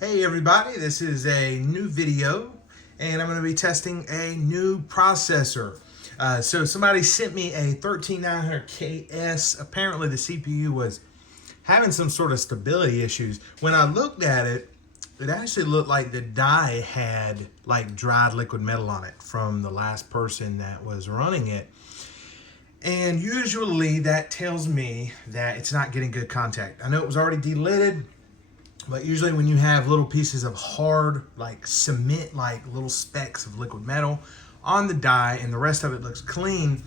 Hey everybody, this is a new video and I'm going to be testing a new processor. So somebody sent me a 13900KS. Apparently the CPU was having some sort of stability issues. When I looked at it, it actually looked like the die had like dried liquid metal on it from the last person that was running it. And usually that tells me that it's not getting good contact. I know it was already delidded, but usually when you have little pieces of hard, like cement, like little specks of liquid metal on the die and the rest of it looks clean,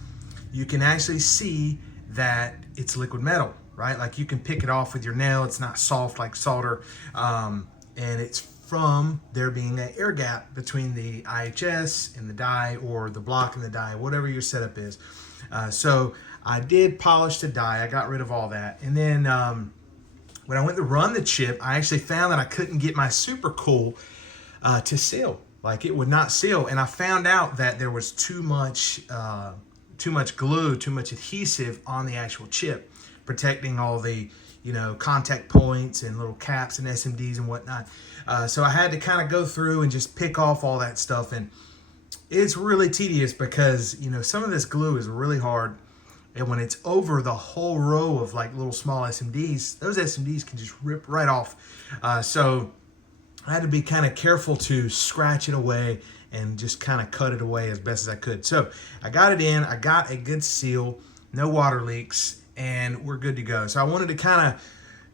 you can actually see that it's liquid metal, right? Like you can pick it off with your nail. It's not soft like solder. And it's from there being an air gap between the IHS and the die, or the block and the die, whatever your setup is. So I did polish the die. I got rid of all that. And then when I went to run the chip, I actually found that I couldn't get my super cool to seal. Like it would not seal. And I found out that there was too much glue, too much adhesive on the actual chip, protecting all the, contact points and little caps and SMDs and whatnot. So I had to kind of go through and just pick off all that stuff. And it's really tedious because, some of this glue is really hard. And when it's over the whole row of like little small SMDs, those SMDs can just rip right off. So I had to be kind of careful to scratch it away and just kind of cut it away as best as I could. So I got it in, I got a good seal, no water leaks, and we're good to go. So I wanted to kind of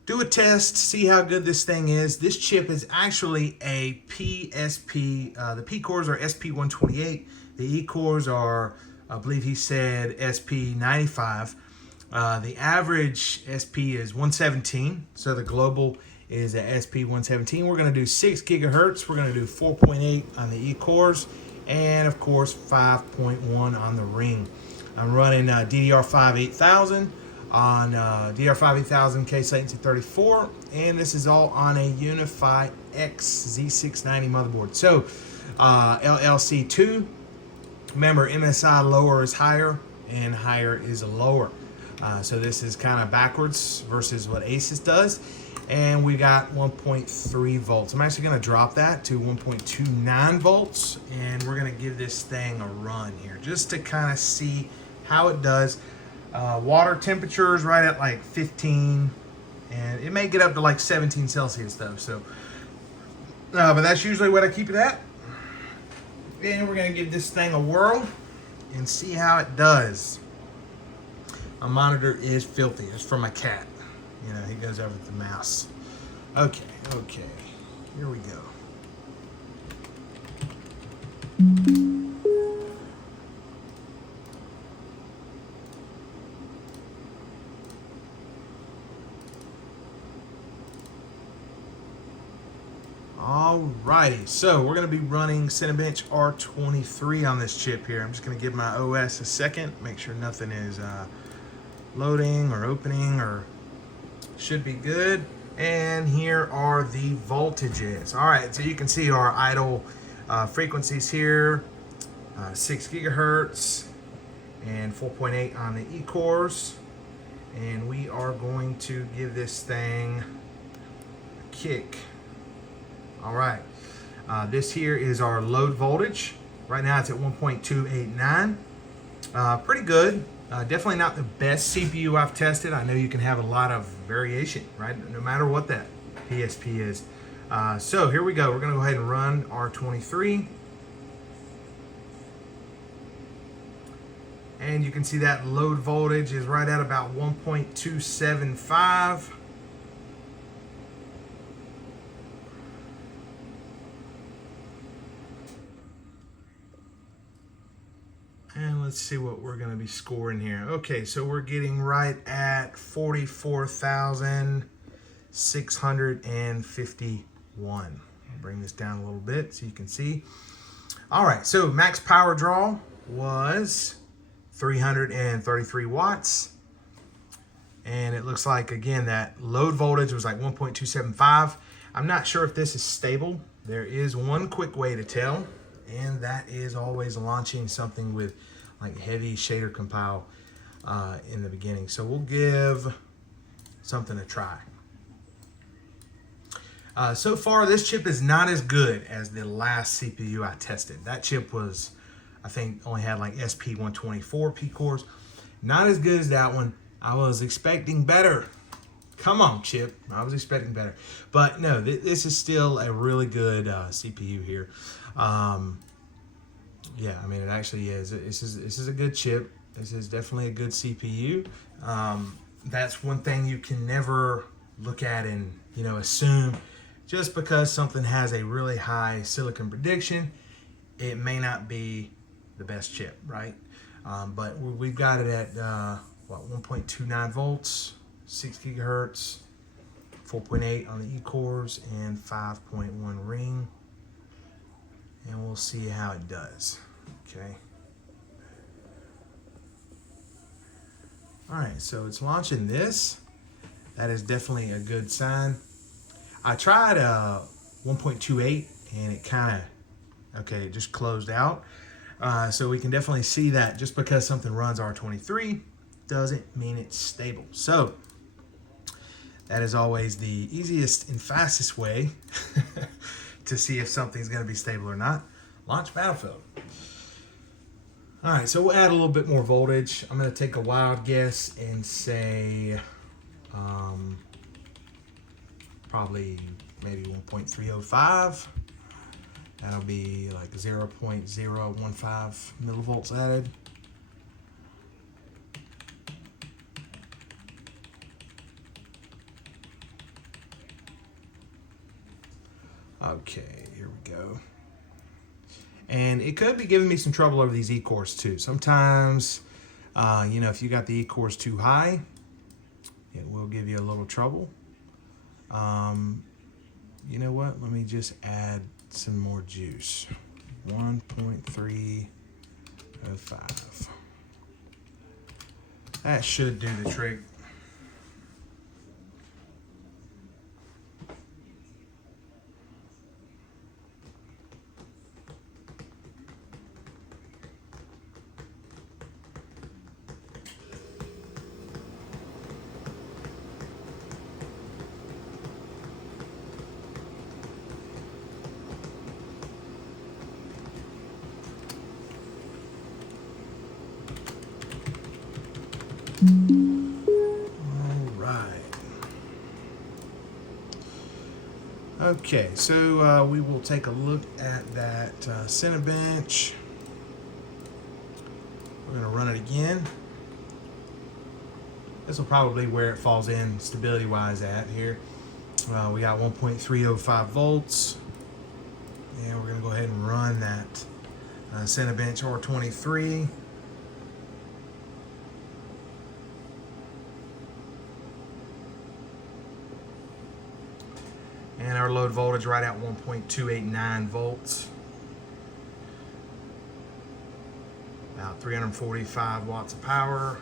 do a test, see how good this thing is. This chip is actually a PSP. The P cores are SP128. The E cores are, I believe he said, SP95. The average SP is 117, so the global is at SP117. We're going to do 6 gigahertz. We're going to do 4.8 on the E cores, and of course 5.1 on the ring. I'm running DDR5 8000 on DDR5 8000 case latency 34, and this is all on a Unify X Z690 motherboard. So LLC2. Remember, MSI lower is higher and higher is lower. So this is kind of backwards versus what Asus does. And we got 1.3 volts. I'm actually going to drop that to 1.29 volts. And we're going to give this thing a run here just to kind of see how it does. Water temperature is right at like 15. And it may get up to like 17 Celsius though. So, but that's usually what I keep it at. And we're going to give this thing a whirl and see how it does. My monitor is filthy. It's from my cat. He goes over with the mouse. Okay. Here we go. Alrighty, so we're going to be running Cinebench R23 on this chip here. I'm just going to give my OS a second, make sure nothing is loading or opening, or should be good. And here are the voltages. Alright, so you can see our idle frequencies here, 6 gigahertz and 4.8 on the E cores. And we are going to give this thing a kick. All right, this here is our load voltage. Right now it's at 1.289. Pretty good. Definitely not the best CPU I've tested. I know you can have a lot of variation, right? No matter what that PSP is. So here we go. We're going to go ahead and run R23. And you can see that load voltage is right at about 1.275. And let's see what we're going to be scoring here. Okay, so we're getting right at 44,651. I'll bring this down a little bit so you can see. All right, so max power draw was 333 watts. And it looks like, again, that load voltage was like 1.275. I'm not sure if this is stable. There is one quick way to tell, and that is always launching something with like heavy shader compile in the beginning. So we'll give something a try. So far, this chip is not as good as the last CPU I tested. That chip was, I think, only had like SP124 P cores. Not as good as that one. I was expecting better. Come on, chip. I was expecting better. But no, this is still a really good CPU here. Yeah, I mean, it actually is. This is a good chip. This is definitely a good CPU. That's one thing you can never look at and, you know, assume just because something has a really high silicon prediction, it may not be the best chip, right? But we've got it at, 1.29 volts, 6 gigahertz, 4.8 on the E-cores, and 5.1 ring. And we'll see how it does, okay? All right, so it's launching this. That is definitely a good sign. I tried 1.28 and it kind of, okay, it just closed out. So we can definitely see that just because something runs R23 doesn't mean it's stable. So that is always the easiest and fastest way to see if something's going to be stable or not. Launch Battlefield. All right, so we'll add a little bit more voltage. I'm going to take a wild guess and say probably maybe 1.305. That'll be like 0.015 millivolts added. Okay, here we go. And it could be giving me some trouble over these E-cores too. Sometimes, you know, if you got the E-cores too high, it will give you a little trouble. You know what? Let me just add some more juice. 1.305. That should do the trick. Okay, so we will take a look at that Cinebench. We're going to run it again. This will probably where it falls in stability-wise at here. We got 1.305 volts. And we're going to go ahead and run that Cinebench R23. And our load voltage right at 1.289 volts. About 345 watts of power.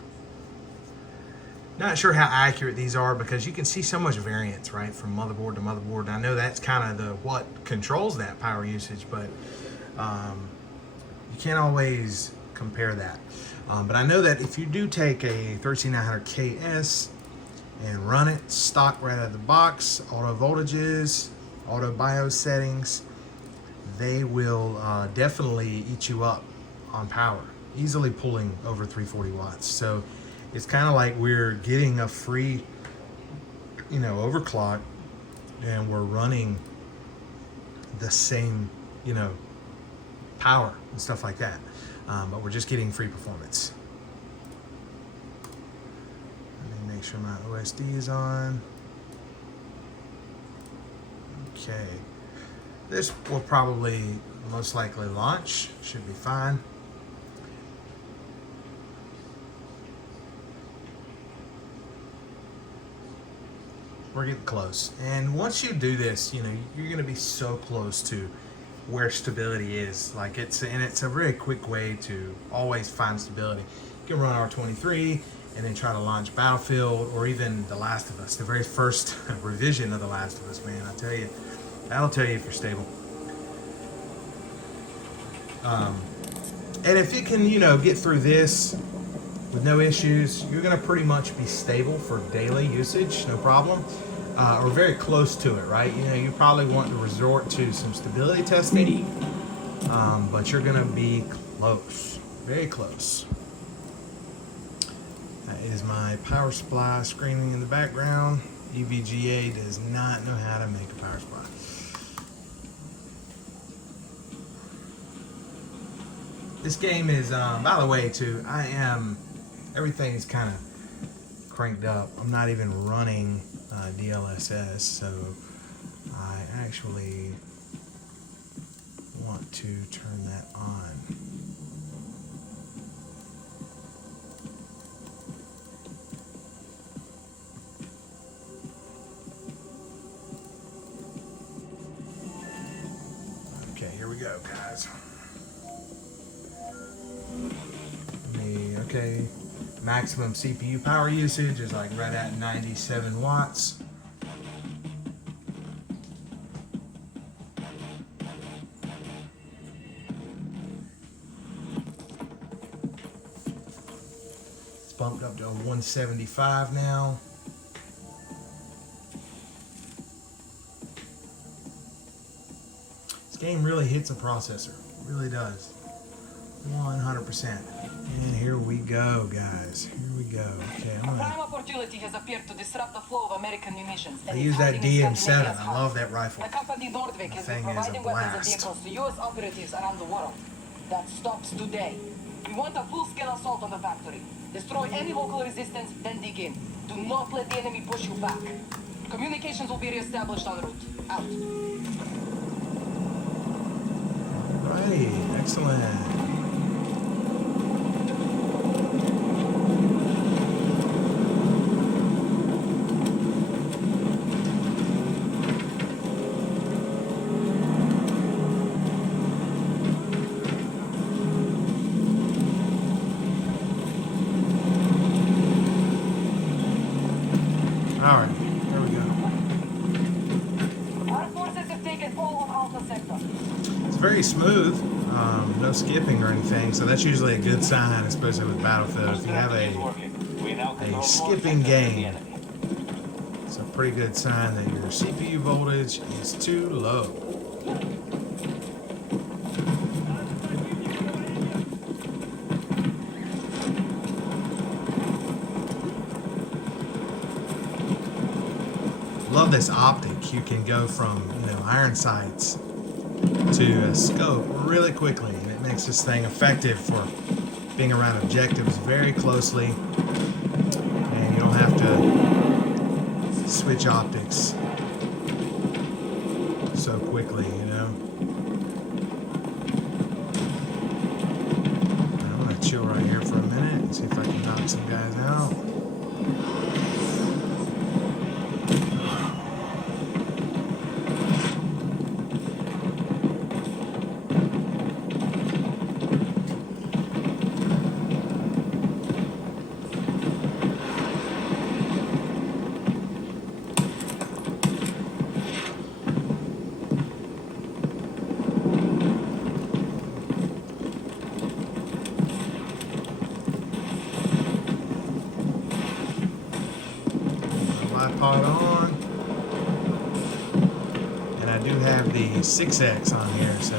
Not sure how accurate these are because you can see so much variance, right, from motherboard to motherboard. And I know that's kind of the what controls that power usage, but you can't always compare that. But I know that if you do take a 13900KS and run it stock right out of the box, auto voltages, auto BIOS settings, they will definitely eat you up on power, easily pulling over 340 watts. So it's kind of like we're getting a free, you know, overclock, and we're running the same, you know, power and stuff like that, but we're just getting free performance. Make sure my OSD is on. Okay. This will probably most likely launch. Should be fine. We're getting close. And once you do this, you know, you're going to be so close to where stability is. Like it's a very quick way to always find stability. You can run R23 and then try to launch Battlefield or even The Last of Us, the very first revision of The Last of Us, man. I tell you, that'll tell you if you're stable. And if you can, you know, get through this with no issues, you're gonna pretty much be stable for daily usage, no problem. or very close to it, right? You know, you probably want to resort to some stability testing, but you're going to be close, very close. That is my power supply screaming in the background. EVGA does not know how to make a power supply. This game is, by the way, too, everything is kind of cranked up. I'm not even running DLSS, so I actually want to turn that on. Okay, here we go, guys. Okay, maximum CPU power usage is like right at 97 watts. It's bumped up to 175 now. This game really hits a processor, it really does. 100%. And here we go, guys. Here we go. Okay, I'm gonna. Opportunity has appeared to disrupt the flow of American munitions. I use that DM7. I love that rifle. The company Nordvik has been providing weapons and vehicles to U.S. operatives around the world. That stops today. We want a full-scale assault on the factory. Destroy any local resistance, then dig in. Do not let the enemy push you back. Communications will be reestablished en route. Out. Alright, excellent. Alright, there we go. Our forces have taken all of Alpha Sector. It's very smooth, no skipping or anything, so that's usually a good sign, especially with Battlefield. If you have a skipping game, it's a pretty good sign that your CPU voltage is too low. Love this optic. You can go from, you know, iron sights to a scope really quickly, and it makes this thing effective for being around objectives very closely, and you don't have to switch optics so quickly, you know. I'm gonna chill right here for a minute and see if I can knock some guys out. Pod on, and I do have the 6X on here, so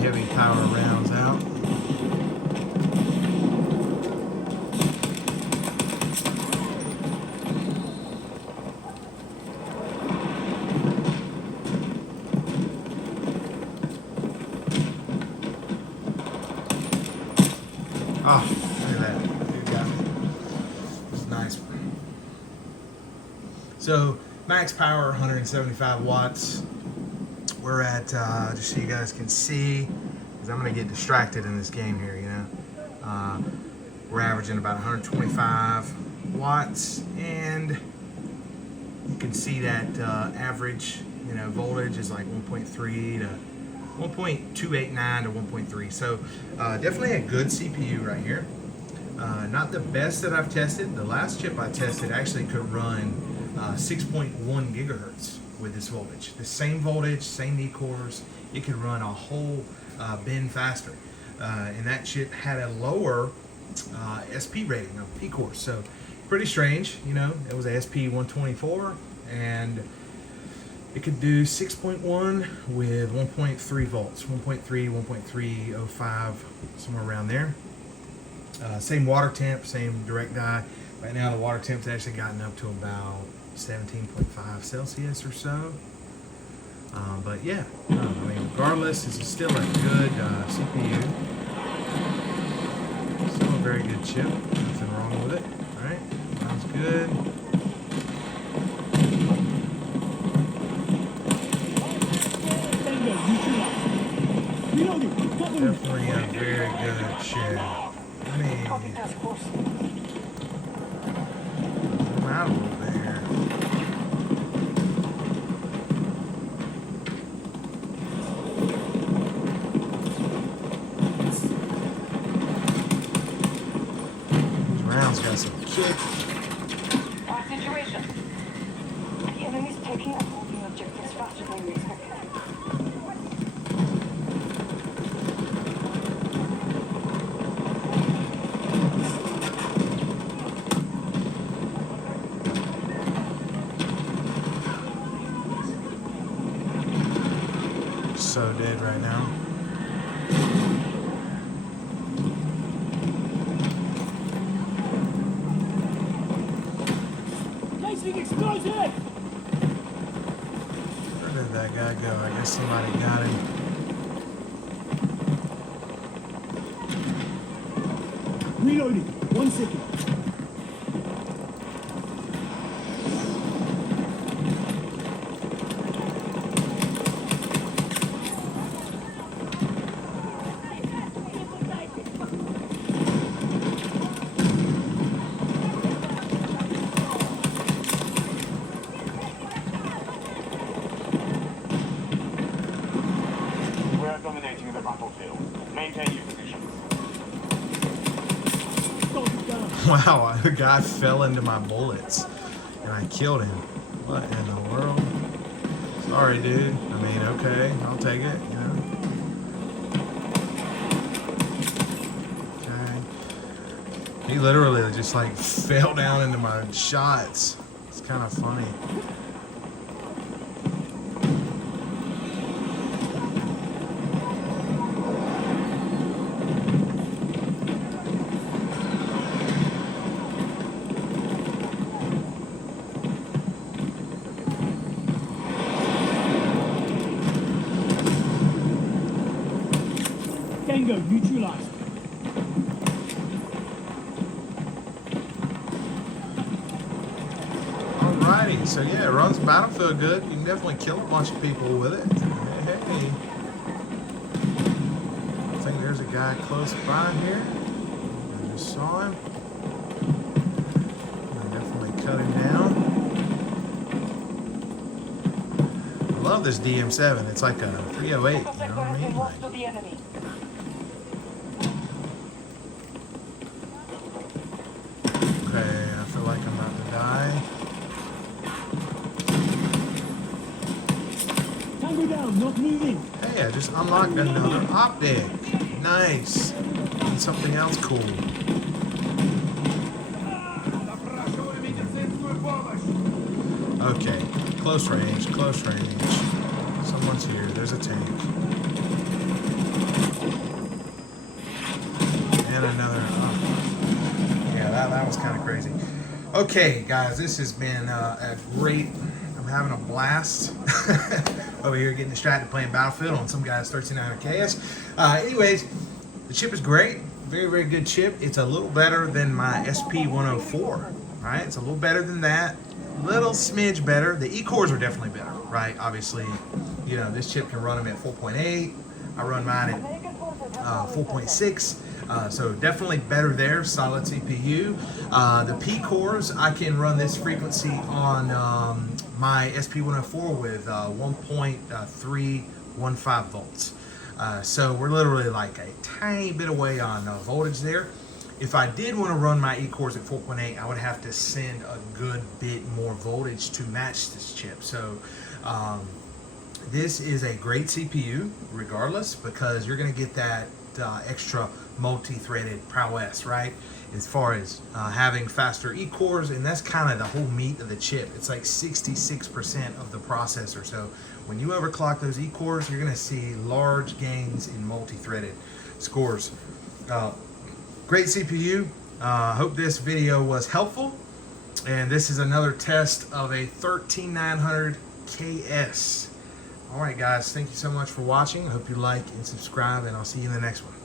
heavy power rounds out. Oh, look at that. Dude got me. It was a nice one. So, max power, 175 watts. We're at, just so you guys can see, because I'm going to get distracted in this game here, you know. We're averaging about 125 watts, and you can see that average, you know, voltage is like 1.3 to 1.289 to 1.3. So definitely a good CPU right here. Not the best that I've tested. The last chip I tested actually could run 6.1 gigahertz with this voltage. The same voltage, same E-cores, it could run a whole bin faster. And that chip had a lower SP rating of P-cores. So pretty strange, you know. It was a SP124 and it could do 6.1 with 1.3 volts, 1.3, 1.305, somewhere around there. Same water temp, same direct die. Right now the water temp's actually gotten up to about 17.5 Celsius or so. But yeah, I mean, regardless, this is still a good CPU. Still a very good chip. Nothing wrong with it. All right, sounds good. Definitely a very good chip. I mean, zoom out a little bit here. These rounds got some kick. Our situation. The enemy's taking up all the objectives faster than we expected. So dead right now. Where did that guy go? I guess somebody got him. Reloading. 1 second. We're dominating the battlefield. Maintain your positions. Wow, the guy fell into my bullets and I killed him. What in the world? Sorry, dude. I mean, okay, I'll take it, you know. Okay. He literally just like fell down into my shots. It's kind of funny. Tango neutralized. Alrighty, so yeah, it runs Battlefield good. You can definitely kill a bunch of people with it. Hey. I think there's a guy close by here. I just saw him. I'll definitely cut him down. I love this DM7. It's like a 308, you know what I mean? Like, To the enemy. okay, I feel like I'm about to die. Tango down, not moving. Hey, I just unlocked another optic. Nice. And something else cool. Okay, close range. Someone's here. There's a tank. And another. Oh. Yeah, that was kind of crazy. Okay, guys, this has been a great. I'm having a blast over here getting distracted playing Battlefield on some guy's 1300 KS. Anyways, the chip is great. Very, very good chip. It's a little better than my SP104. Right? It's a little better than that. Little smidge better. The E-cores are definitely better, right? Obviously, you know, this chip can run them at 4.8. I run mine at 4.6. So definitely better there, solid CPU. The P-cores, I can run this frequency on my SP104 with 1.315 volts. So we're literally like a tiny bit away on voltage there. If I did want to run my E-cores at 4.8, I would have to send a good bit more voltage to match this chip. So this is a great CPU regardless, because you're going to get that extra multi-threaded prowess, right? As far as having faster E-cores, and that's kind of the whole meat of the chip. It's like 66% of the processor. So when you overclock those E-cores, you're going to see large gains in multi-threaded scores. Great CPU. Hope this video was helpful. And this is another test of a 13900 KS. All right, guys, thank you so much for watching. I hope you like and subscribe, and I'll see you in the next one.